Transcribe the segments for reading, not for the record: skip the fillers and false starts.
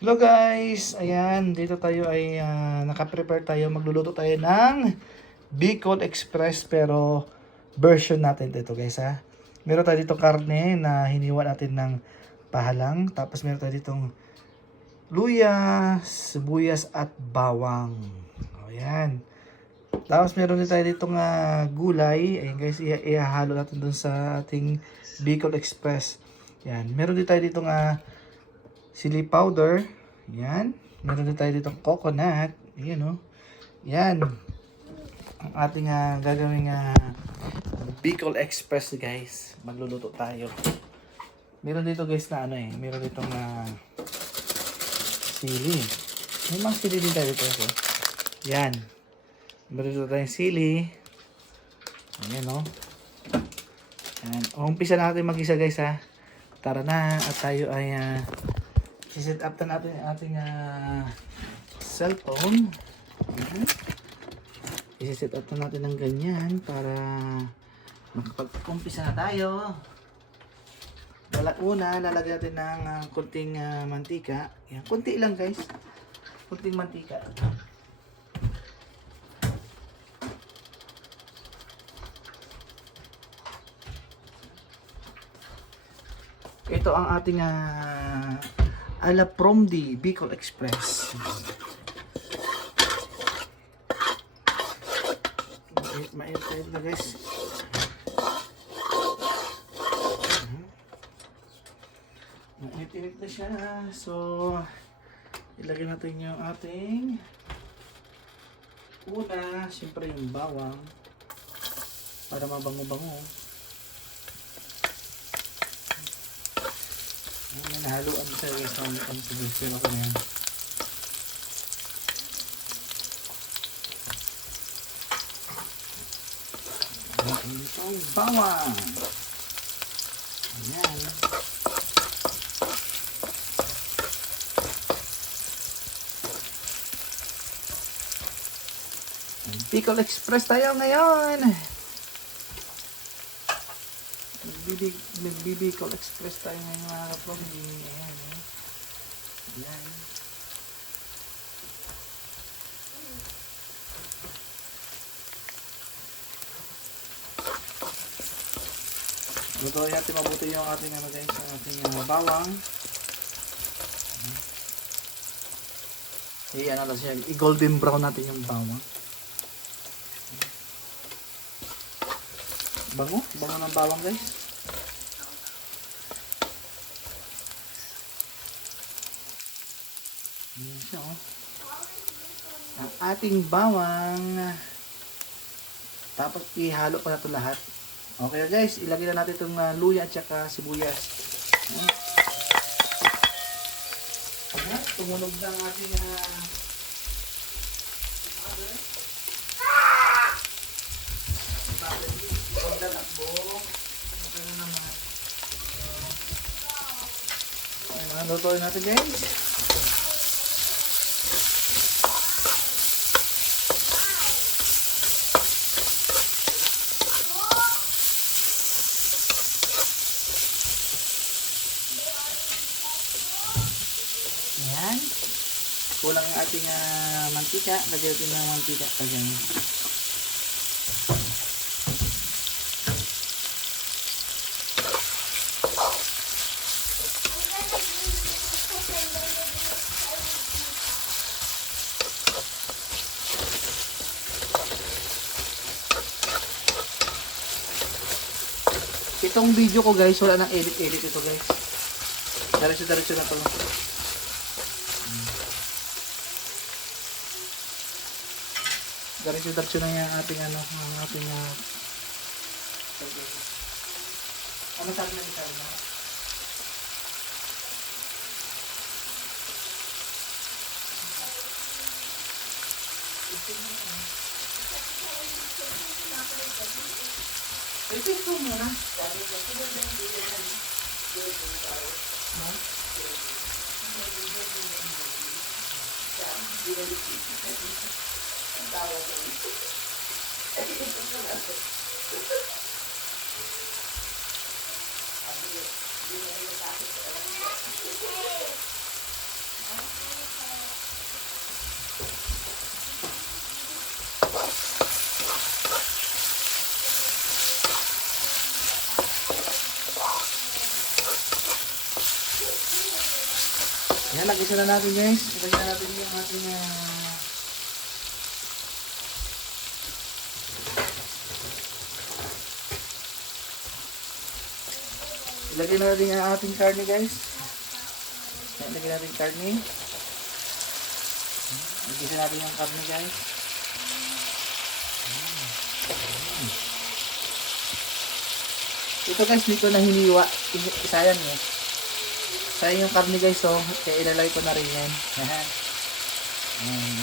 Hello guys! Ayan, dito tayo ay nakaprepare tayo. Magluluto tayo ng Bicol Express pero version natin dito guys ha. Meron tayo dito karne na hiniwa natin ng pahalang. Tapos meron tayo ditong luya, sibuyas at bawang. Ayan. Tapos meron din tayo ditong gulay. Ayan guys, ihahalo natin dun sa ating Bicol Express. Ayan. Meron din tayo ditong chili powder. Yan. Meron din tayo ditong coconut. Ayan o. Yan. Ang ating gagawing Bicol Express guys. Magluluto tayo. Meron dito guys na meron ditong sili. May mga sili din tayo dito. Okay? Yan. Meron dito tayong sili. Ayan o. Yan. Umpisa natin mag-isa guys ha. Tara na at tayo ay i-set up na natin ang ating cellphone. I-set up na natin ng ganyan para makapag-umpisa na tayo. Una, lalagyan natin ng kunting mantika. Yan, kunti lang guys. Kunting mantika. Ito ang ating ala Promdi Bicol Express. Mainit na guys. Mainit na siya. So, ilagay natin yung ating una, siyempre yung bawang para mabango-bango. May nahaluan siya guys sa pag-sibisip ako na yan. Itong bawang. Ayan. Bicol Express tayo ngayon. Bicol Express tayo ngayon mga kapatid. Ayan. Ayan. Lutuin natin mabuti yung ating guys, yung ating bawang. Iyan natin siya. I-golden brown natin yung bawang. Bango ng bawang guys. Ayan siya oh. Ang ating bawang. Tapos ihalo pa na ito lahat. Okay guys, ilagay na natin itong luya at saka sibuyas. Ayan, tumunog na ang ating lutuin natin guys. Ayan. Kulang yung ating mantika. Lagyan natin ng mantika. Lagyan. Itong video ko guys, wala nang edit ito guys. Diretso na to. Diretso na yung ating ang ating ano sabi na dito na? Ito muna. Yan, nag-isa na natin guys. Nag-isa na natin yung ating ilagay na natin ang ating karne guys. Yan, ilagay natin yung karne. Nag-isa natin yung karne guys. Ito guys, dito na hiniwa. Isayan eh. Sayang yung karne guys, so kaya ilalagay ko na rin yan. Ayan.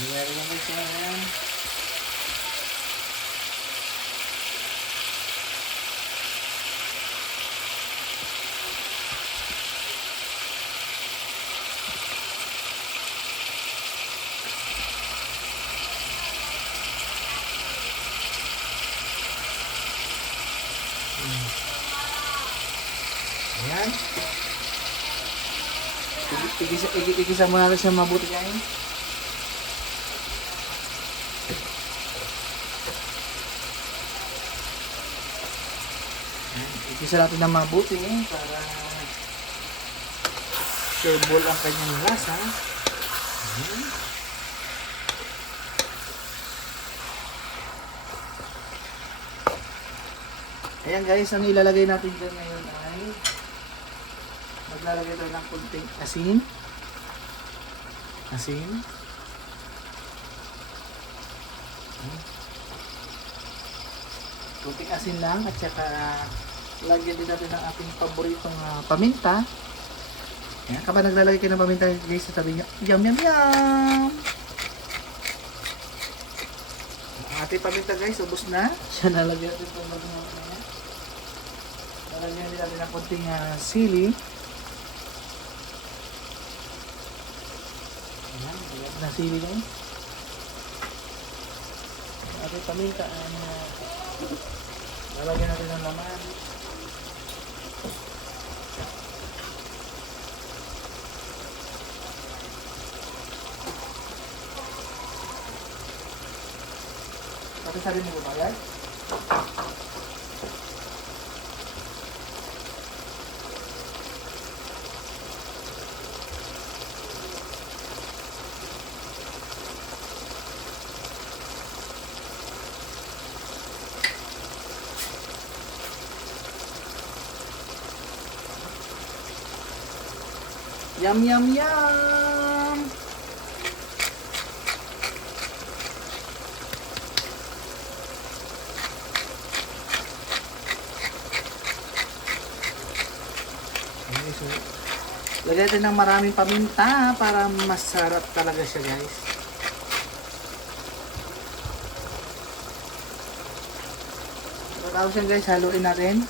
Ilalagay rin yan guys. Ayan. Ayan. Igisa mo natin siya mabuti kain. Igisa natin na mabuti para shareable ang kanyang lasa. Ayan guys, ang ilalagay natin dyan ngayon ay maglalagay tayo ng kunting asin. Kunting asin lang at saka lagyan din natin ng ating paboritong paminta. Yan, kapag naglalagay kayo ng paminta guys, sabi nyo, yum yum yum! Ang ating paminta guys, ubos na. Siya nalagyan natin itong magmamaya. Nalagyan din natin ng kunting sili. Ayan, nalagyan na sili guys. Ang ating paminta ay lalagyan natin ng laman. Pati sabi mo ba yan? Yum yum yum! Okay, so lagyan natin ng maraming paminta para masarap talaga siya guys. Tapos yan guys, haluin natin.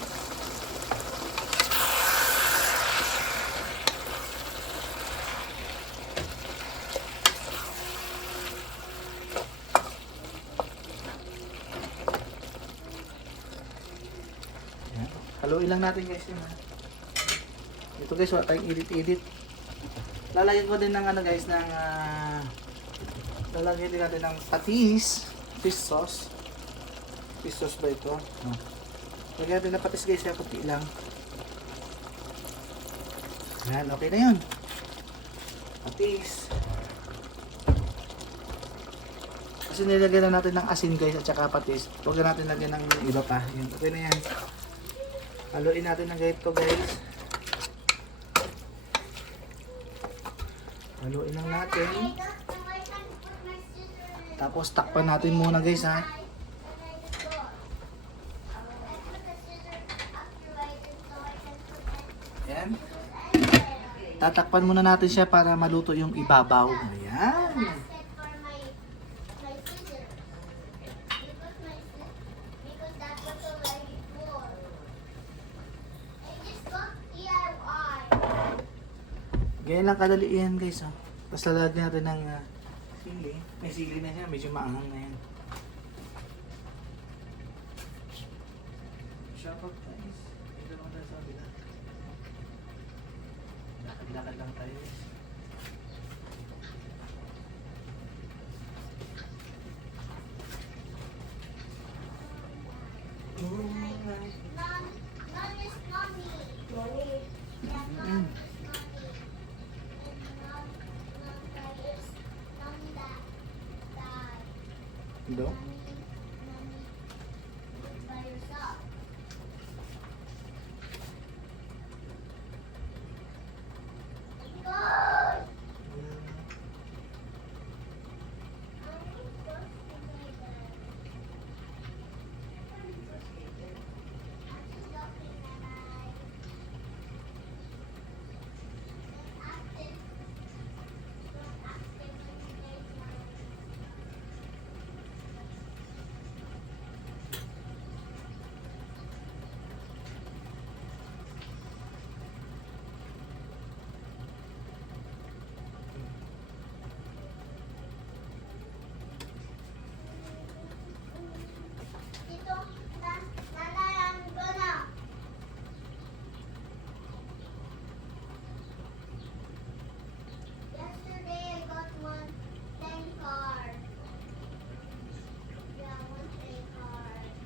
Haluin lang natin guys yun ha. Ito guys, wala tayong edit. Lalagyan ko din ng ano guys, ng lalagyan din natin ng patis. Fish sauce. Fish sauce ba ito? Lagyan natin ng patis guys, ya, puti lang. Yan, okay na yun. Patis. Kasi nilagyan na natin ng asin guys at saka patis. Huwag na natin lagyan ng iba pa. Yan, okay na yan. Haluin natin ng ganito guys. Haluin lang natin. Tapos takpan natin muna guys ha. Ayan. Tatakpan muna natin siya para maluto yung ibabaw. Ayan. Ganyan lang kadali yan guys. Tapos lalagyan natin ng sili. May sili na siya. Medyo maanghang na yan. Shout out guys. Ito naman tayo sa kabila. Lakad-lakad lang tayo guys. Ito.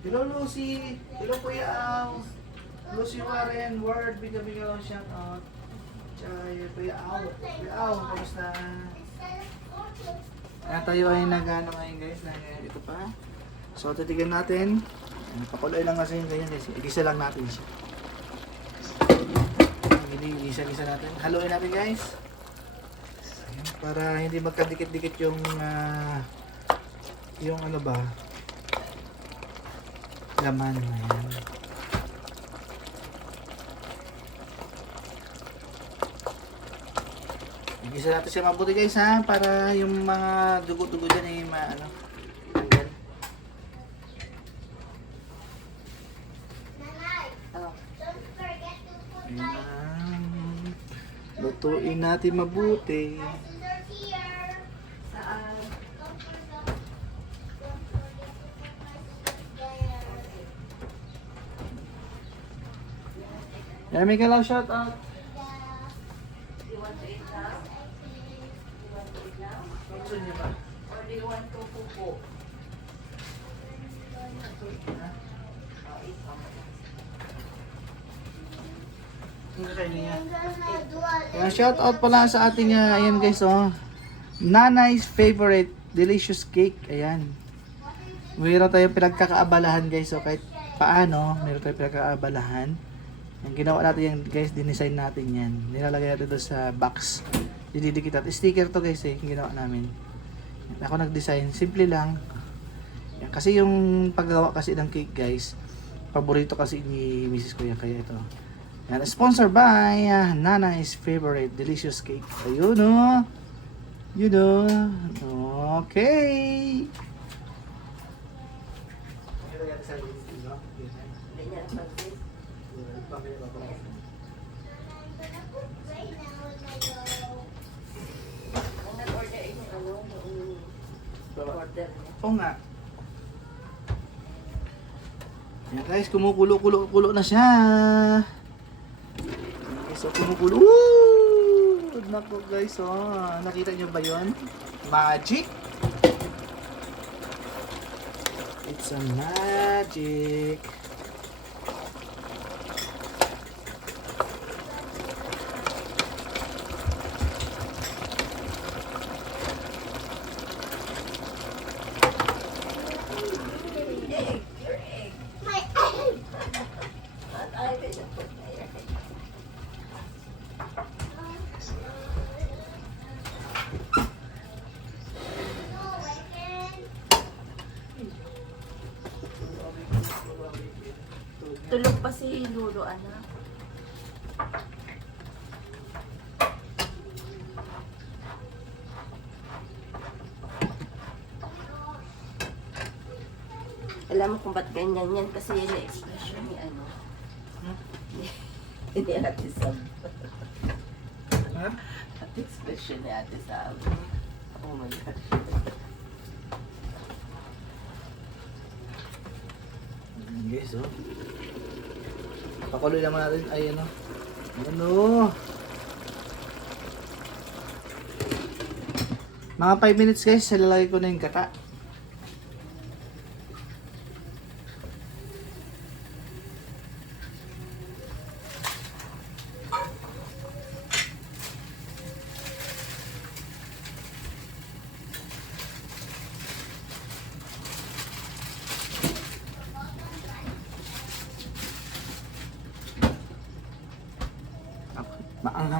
Hello Lucy! Hello Kuya Al! Lucy Warren, Word, biga-biga lang shout out. Tsaka Kuya Al. Kuya Al, kamusta? Tayo ay nag-ano ngayon guys, ito pa. So titigan natin. Pakuloy lang kasi yung ganyan guys. Igisa lang natin siya. Igisa natin. Haluin natin guys. Ayan, para hindi magkadikit-dikit yung ano ba, laman. Ayan. Igisa natin siya mabuti guys ha, para yung mga dugo-dugo dyan ay tanggal. Ayan. Lutuin natin mabuti. Yeah, make a loud shout out. You want to eat now? You want to eat now? Gusto niyo ba? Or do you want to pupo? Yeah, shout out pala sa ating ayan guys oh. Nanay's favorite delicious cake. Ayan. Mayroon tayong pinagkakaabalahan guys so kahit paano, mayroon tayong pinagkakaabalahan. Yung ginawa natin yan guys, dinesign natin yan. Nilalagay natin doon sa box. Dididikit natin. Sticker to guys eh, yung ginawa namin. Ako nag-design, simple lang. Yan, kasi yung paggawa kasi ng cake guys, paborito kasi ni Mrs. Kuya, kaya ito. Yan, sponsored by Nanay's favorite delicious cake. Ayun o. Yun o. Okay. Ganyan ang pag-sit. Ang nag-order yung order niya. Oo nga. Yan guys, kumukulo-kulo na siya. Okay, so kumukulo. Woo! Naku guys, oh. Nakita nyo ba yun? Magic! It's a magic! Tulog pa si Lolo, anak. Alam mo kung ba't ganyan yan? Kasi yun ang expression ni ano. Ni Ate Sab. Ha? Expression ni Ate Sab. Oh my God. Guys, oh. Pakuloy naman natin. Ay, ano. Ano. Mga 5 minutes guys, salalagay ko na yung gata.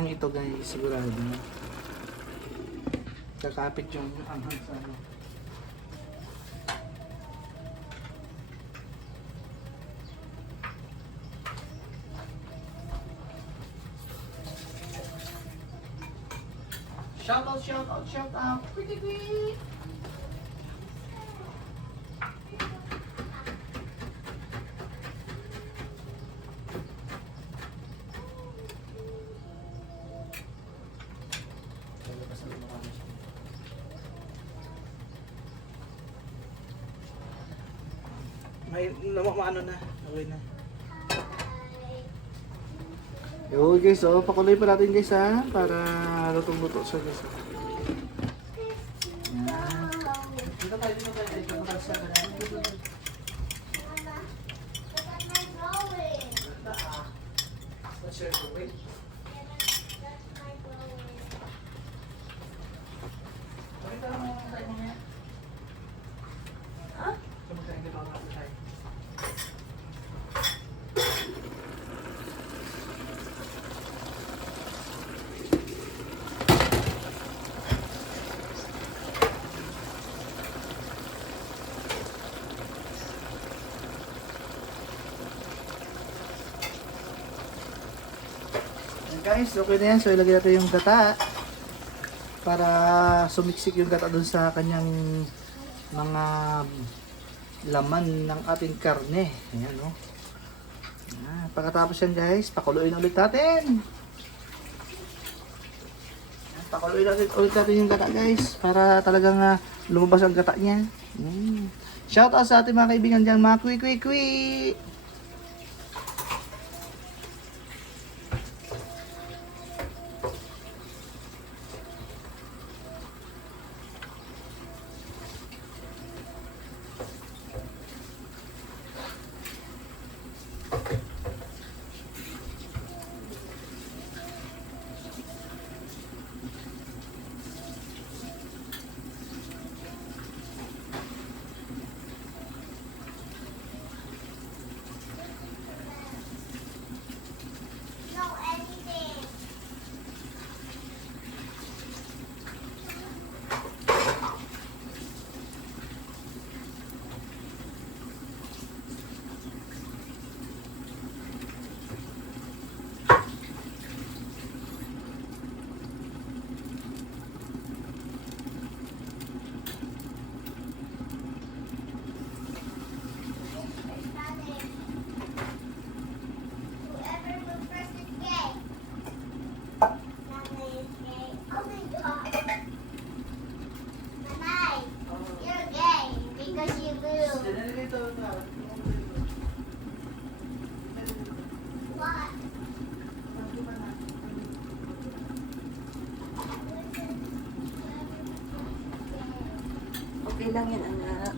maanghang ito guys, sigurado. Kakapit yung anghang sa ano. Shout out, shout out, shout out. Quick, quick. May ano na, okay na. Yo guys, oh, pakuloy pa natin guys ha, para lutong-luto siya guys. Yan. Dito tayo, dito tayo, dito tayo sa kanila. Let's share it, wait. Pakita mo tayo mamaya. Ha? Kamagkain ka ba ako tayo? Guys, okay na yan. So ilagay natin yung gata para sumiksik yung gata dun sa kanyang mga laman ng ating karne. Ayan, no? Pagkatapos yan guys, pakuluin ulit natin. Pakuluin ulit natin yung gata guys para talagang lumabas ang gata niya. Shout out sa ating mga kaibigan dyan, mga kwi. Okay lang yan, anak.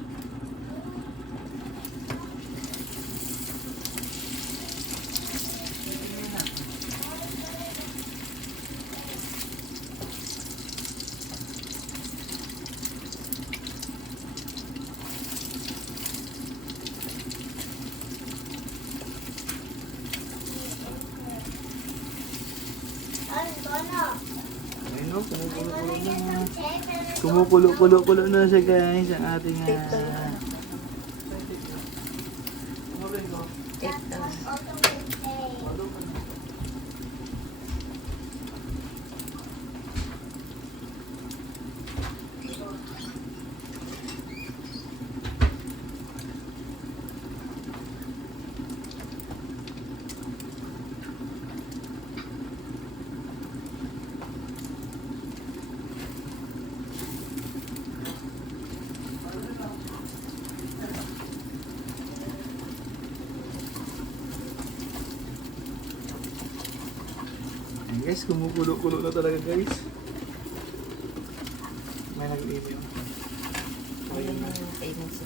Ayun, no? Kumukulo na siya guys ang ating guys, kumukulo na talaga guys. May nag-email. Ayun na yung payment sa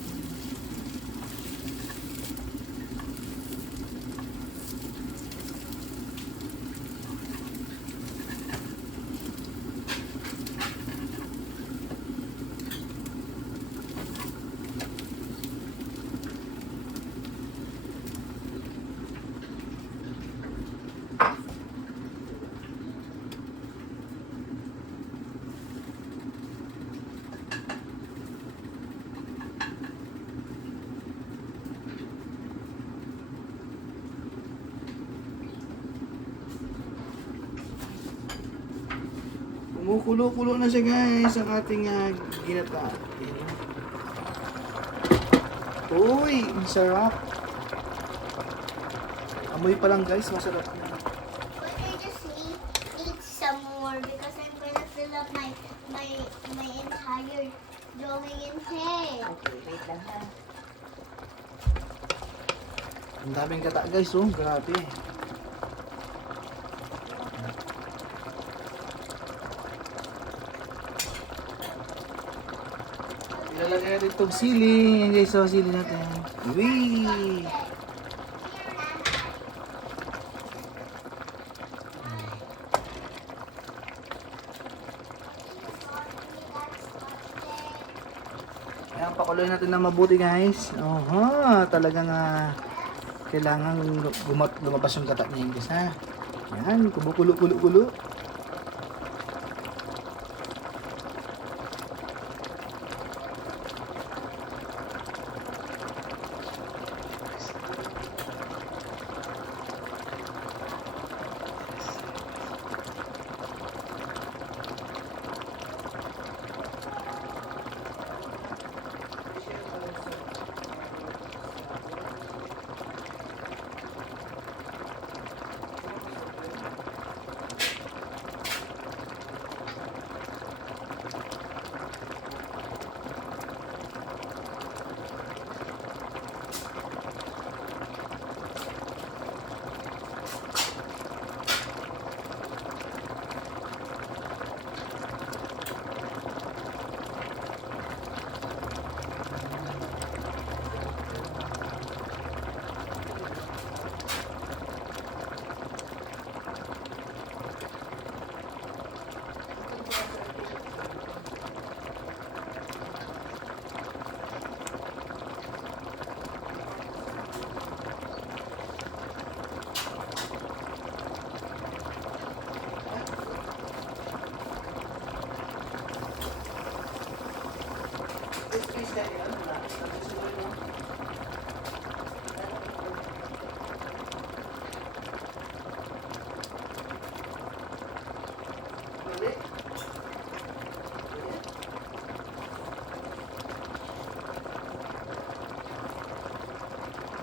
Kumukulo-kulo na siya guys ang ating ginata. Uy, ang sarap. Amoy pa lang guys, masarap na. But I just eat some more because I'm gonna fill up my entire drawing in hay. Okay, wait lang ha. Ang daming gata guys, oh, grabe. Ilalagay natin itong sili. Yan guys, oh, sili natin. Wee! Ayan, pakuloy natin na mabuti guys. Oho, talagang kailangan lumabas yung gata niya guys ha. Ayan, kumukulo-kulo-kulo.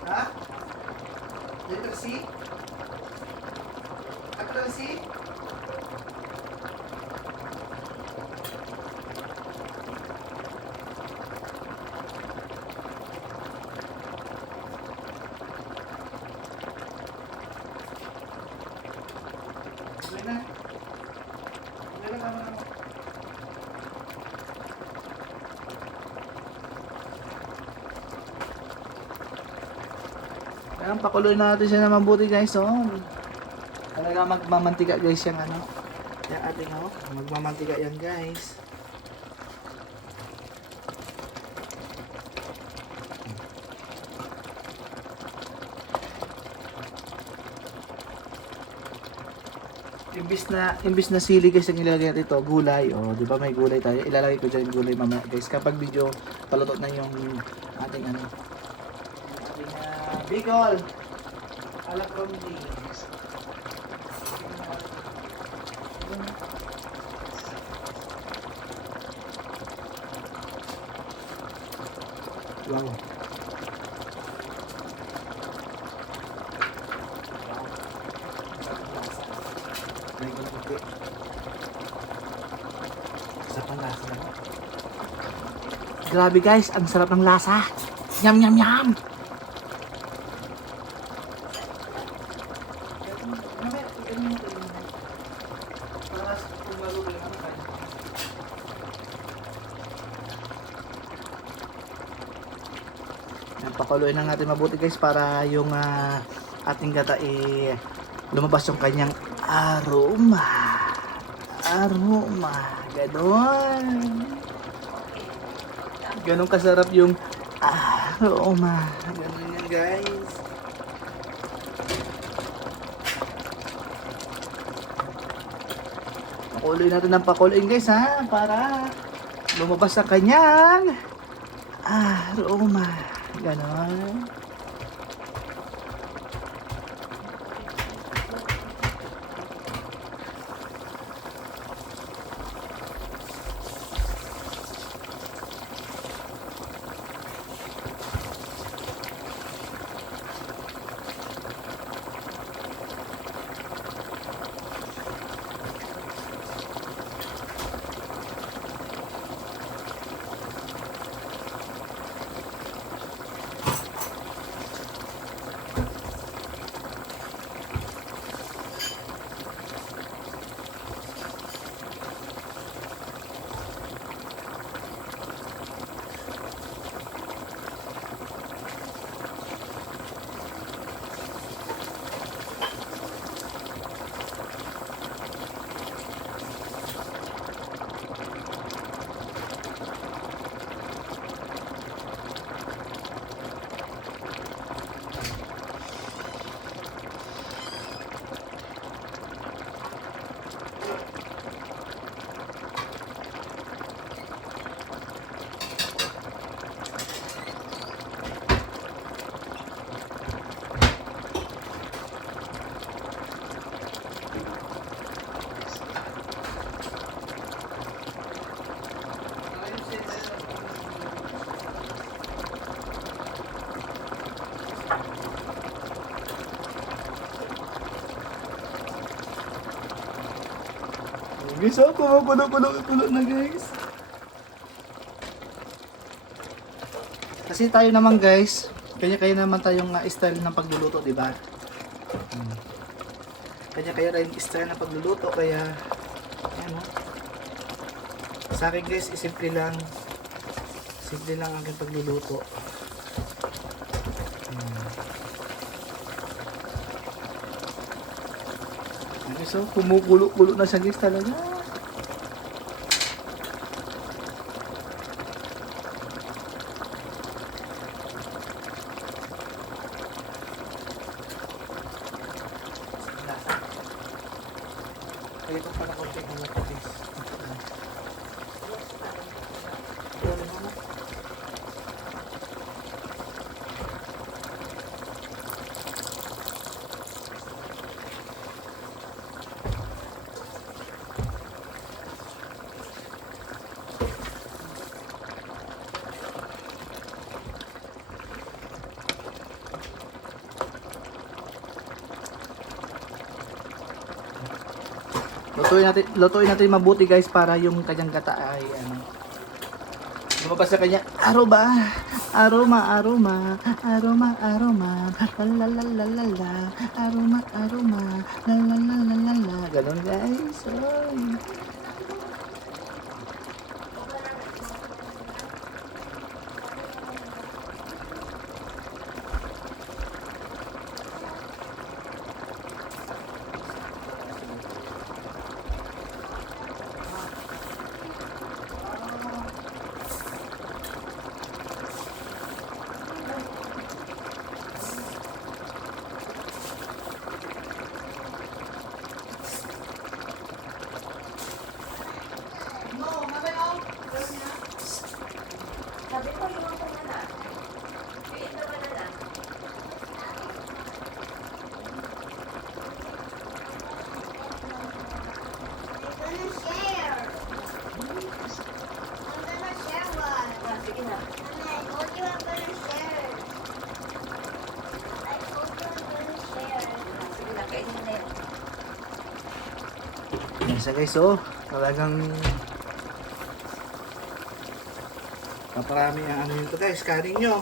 Ha? Letter C? Capital C? Okay na. Okay na, tama na. Ayan, pakuloy natin siya na mabuti guys, oh. Talaga magmamantika guys yung ano. Yung ating oh, magmamantika yan guys. Imbis na sili guys ang ilalagay natin ito, gulay. Oh, di ba may gulay tayo? Ilalagay ko dyan yung gulay mamaya guys. Kapag video paluto na yung ating ano. Ating Bicol. Alacrondi. Wow. Grabe guys, ang sarap ng lasa. Yum yum yum. Pakuluin na natin mabuti guys para yung ating gata lumabas yung kanyang aroma. Aroma. Ganon. Ganon kasarap yung aroma. Ganon yan guys. Pakuloy natin ng pakuloyin guys ha. Para lumabas ang kanyang aroma. Ganon. Guys, oh, kumukulo na guys. Kasi tayo naman guys, kanya-kanya naman tayong style ng pagluluto, di ba? Kanya-kanya rin style ng pagluluto, kaya ano, sa akin guys, simple lang ang aking pagluluto. So, kumukulo-kulo na siya guys talaga. Kaya ito pala konti ng matatis. Lutuin natin mabuti guys para yung kanyang gata ay ano. Lumabas sa kanya aroma, aroma, la la la la la, aroma, la la la la la la. Ganon guys. Ay. Sabi ko yung ako na lang. Piit na ba na lang? I'm gonna share. I'm gonna share one. Ah, sige na. Mama, I told you I'm gonna share. I told you I'm gonna share. Ah, sige na, kainin na yun. Yan siya guys, oh. Talagang paparami ang ano nito guys, kanin nyo.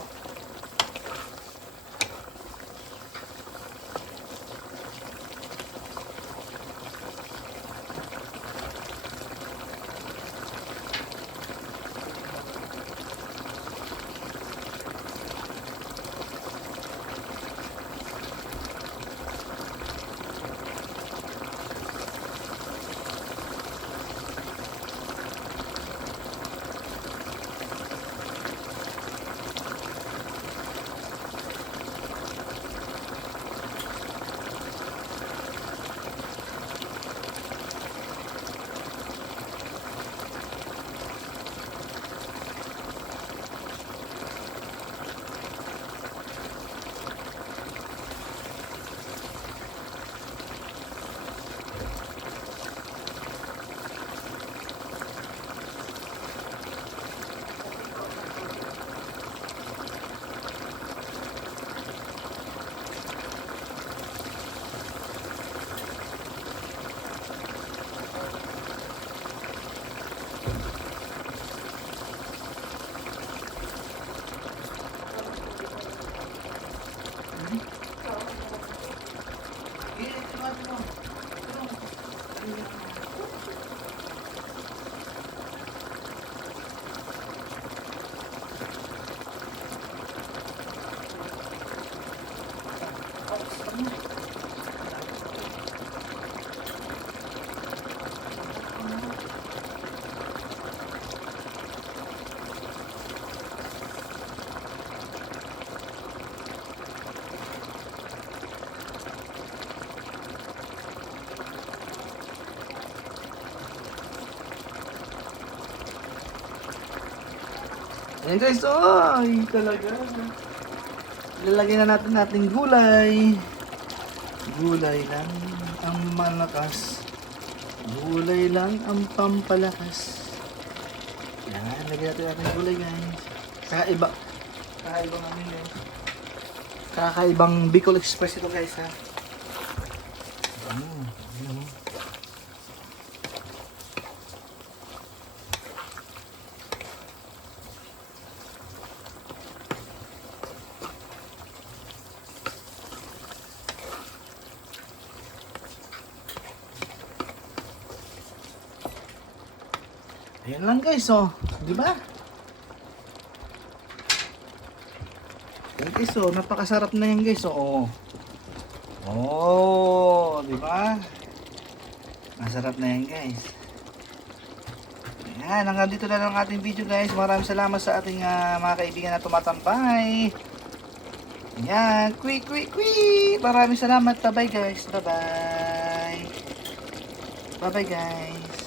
Ayan guys, ay talaga. Lalagyan na natin gulay. Gulay lang ang malakas. Gulay lang ang pampalakas. Yan, lagyan natin gulay guys. Kakaibang ano guys. Kakaibang Bicol Express ito guys ha. Yan lang guys, oh. Di ba? Yan guys, oh. Napakasarap na yan guys, oh. Oh, di ba? Masarap na yan guys. Ayan, hanggang dito na lang ang ating video guys. Maraming salamat sa ating mga kaibigan na tumatambay. Ayan, quick. Maraming salamat. Bye-bye guys. Bye-bye. Bye-bye guys.